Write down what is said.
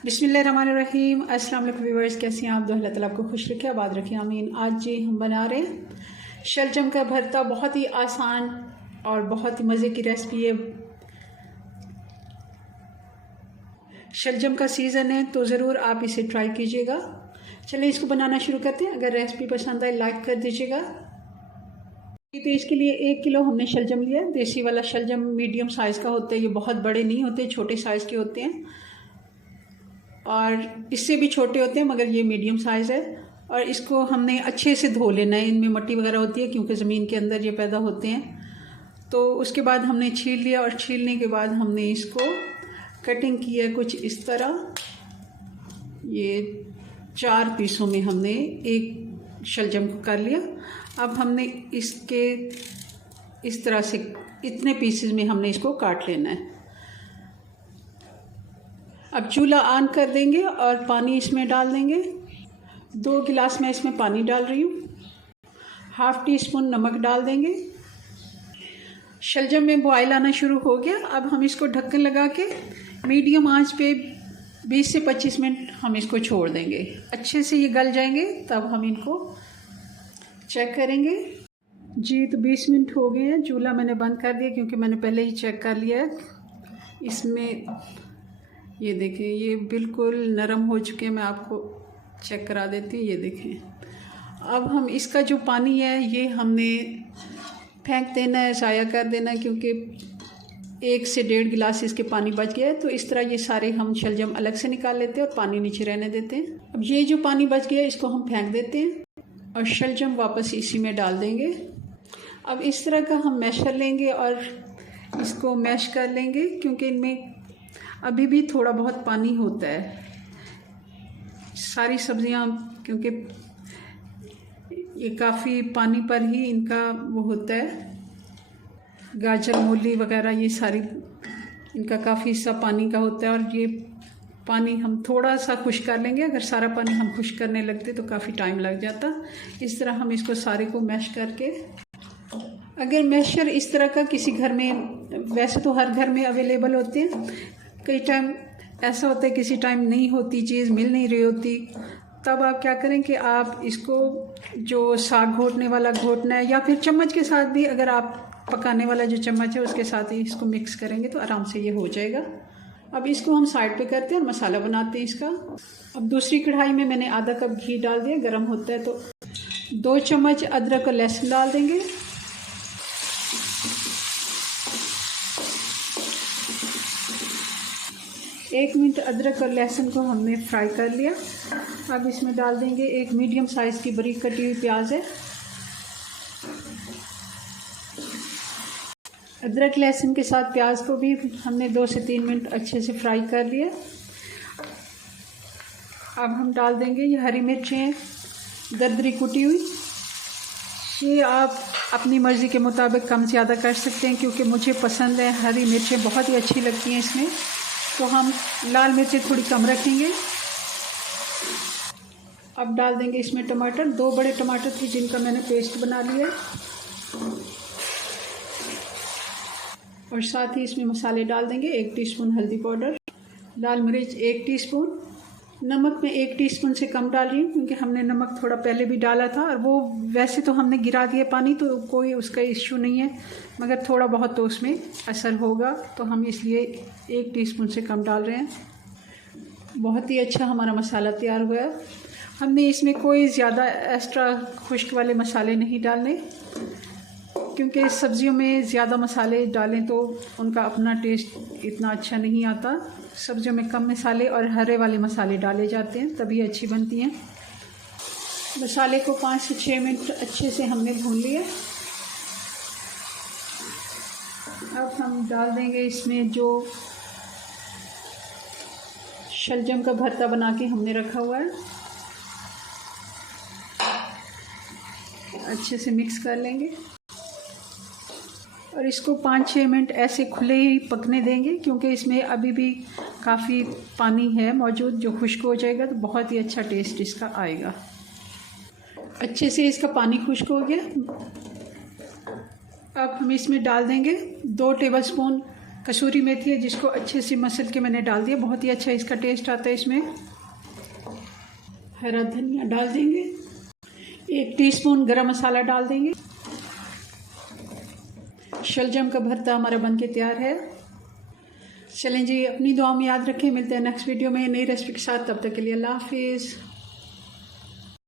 बिस्मिल्लाहिर्रहमानिर्रहीम। अस्सलाम वालेकुम व्यूअर्स, कैसे हैं आप? दो अल्लाह ताला आपको खुश रखे, आबाद रखे, आमीन। आज जी हम बना रहे हैं शलजम का भरता। बहुत ही आसान और बहुत ही मज़े की रेसिपी है। शलजम का सीज़न है तो ज़रूर आप इसे ट्राई कीजिएगा। चलिए इसको बनाना शुरू करते हैं। अगर रेसिपी पसंद आए लाइक कर दीजिएगा। तो इसके लिए 1 किलो हमने शलजम लिया। देसी वाला शलजम मीडियम साइज़ का होता है, ये बहुत बड़े नहीं होते, छोटे साइज़ के होते हैं और इससे भी छोटे होते हैं, मगर ये मीडियम साइज़ है। और इसको हमने अच्छे से धो लेना है, इनमें मट्टी वगैरह होती है क्योंकि ज़मीन के अंदर ये पैदा होते हैं। तो उसके बाद हमने छील लिया और छीलने के बाद हमने इसको कटिंग की है कुछ इस तरह। ये 4 पीसों में हमने एक शलजम को कर लिया। अब हमने इसके इस तरह से इतने पीसेस में हमने इसको काट लेना है। अब चूल्हा ऑन कर देंगे और पानी इसमें डाल देंगे। 2 गिलास मैं इसमें पानी डाल रही हूँ। ½ टीस्पून नमक डाल देंगे। शलजम में बॉयल आना शुरू हो गया। अब हम इसको ढक्कन लगा के मीडियम आंच पे 20 से 25 मिनट हम इसको छोड़ देंगे। अच्छे से ये गल जाएंगे तब हम इनको चेक करेंगे। जी तो 20 मिनट हो गए हैं। चूल्हा मैंने बंद कर दिया क्योंकि मैंने पहले ही चेक कर लिया है। इसमें ये देखें, ये बिल्कुल नरम हो चुके हैं। मैं आपको चेक करा देती हूँ। ये देखें। अब हम इसका जो पानी है ये हमने फेंक देना है, ज़ाया कर देना है, क्योंकि 1 से 1.5 गिलास इसके पानी बच गया है। तो इस तरह ये सारे हम शलजम अलग से निकाल लेते हैं और पानी नीचे रहने देते हैं। अब ये जो पानी बच गया है इसको हम फेंक देते हैं और शलजम वापस इसी में डाल देंगे। अब इस तरह का हम मैशर लेंगे और इसको मैश कर लेंगे, क्योंकि इनमें अभी भी थोड़ा बहुत पानी होता है। सारी सब्जियां क्योंकि ये काफ़ी पानी पर ही इनका वो होता है। गाजर, मूली वगैरह ये सारी इनका काफ़ी हिस्सा पानी का होता है और ये पानी हम थोड़ा सा खुश्क कर लेंगे। अगर सारा पानी हम खुश्क करने लगते तो काफ़ी टाइम लग जाता। इस तरह हम इसको सारे को मैश करके, अगर मैशर इस तरह का किसी घर में, वैसे तो हर घर में अवेलेबल होते हैं, कई टाइम ऐसा होता है किसी टाइम नहीं होती, चीज़ मिल नहीं रही होती, तब आप क्या करें कि आप इसको जो साग घोटने वाला घोटना है या फिर चम्मच के साथ भी, अगर आप पकाने वाला जो चम्मच है उसके साथ ही इसको मिक्स करेंगे तो आराम से ये हो जाएगा। अब इसको हम साइड पे करते हैं और मसाला बनाते हैं इसका। अब दूसरी कढ़ाई में मैंने आधा कप घी डाल दिया। गर्म होता है तो 2 चम्मच अदरक और लहसुन डाल देंगे। एक मिनट अदरक और लहसुन को हमने फ्राई कर लिया। अब इसमें डाल देंगे एक मीडियम साइज़ की बारीक कटी हुई प्याज है। अदरक लहसुन के साथ प्याज को भी हमने 2 से 3 मिनट अच्छे से फ्राई कर लिया। अब हम डाल देंगे ये हरी मिर्चें दरदरी कुटी हुई। ये आप अपनी मर्ज़ी के मुताबिक कम ज़्यादा कर सकते हैं, क्योंकि मुझे पसंद है, हरी मिर्चें बहुत ही अच्छी लगती हैं इसमें, तो हम लाल मिर्चें थोड़ी कम रखेंगे। अब डाल देंगे इसमें टमाटर। 2 बड़े टमाटर थे जिनका मैंने पेस्ट बना लिया है। और साथ ही इसमें मसाले डाल देंगे। 1 टीस्पून हल्दी पाउडर, लाल मिर्च 1 टीस्पून, नमक में 1 टीस्पून से कम डाल रही हूँ क्योंकि हमने नमक थोड़ा पहले भी डाला था और वो वैसे तो हमने गिरा दिया पानी, तो कोई उसका इश्यू नहीं है, मगर थोड़ा बहुत तो उसमें असर होगा, तो हम इसलिए 1 टीस्पून से कम डाल रहे हैं। बहुत ही अच्छा हमारा मसाला तैयार हुआ है। हमने इसमें कोई ज़्यादा एक्स्ट्रा खुश्क वाले मसाले नहीं डालने, क्योंकि सब्ज़ियों में ज़्यादा मसाले डालें तो उनका अपना टेस्ट इतना अच्छा नहीं आता। सब्ज़ियों में कम मसाले और हरे वाले मसाले डाले जाते हैं, तभी अच्छी बनती हैं। मसाले को 5 से 6 मिनट अच्छे से हमने भून लिया। अब हम डाल देंगे इसमें जो शलजम का भरता बना के हमने रखा हुआ है। अच्छे से मिक्स कर लेंगे और इसको 5-6 मिनट ऐसे खुले ही पकने देंगे, क्योंकि इसमें अभी भी काफ़ी पानी है मौजूद, जो खुश्क हो जाएगा तो बहुत ही अच्छा टेस्ट इसका आएगा। अच्छे से इसका पानी खुश्क हो गया। अब हम इसमें डाल देंगे 2 टेबलस्पून कसूरी मेथी है जिसको अच्छे से मसल के मैंने डाल दिया, बहुत ही अच्छा इसका टेस्ट आता है इसमें। हरा धनिया डाल देंगे, 1 टीस्पून गरम मसाला डाल देंगे। शलजम का भरता हमारा बनके तैयार है। चलें जी, अपनी दुआ में याद रखें, मिलते हैं नेक्स्ट वीडियो में नई रेसिपी के साथ। तब तक के लिए अल्लाह हाफिज़।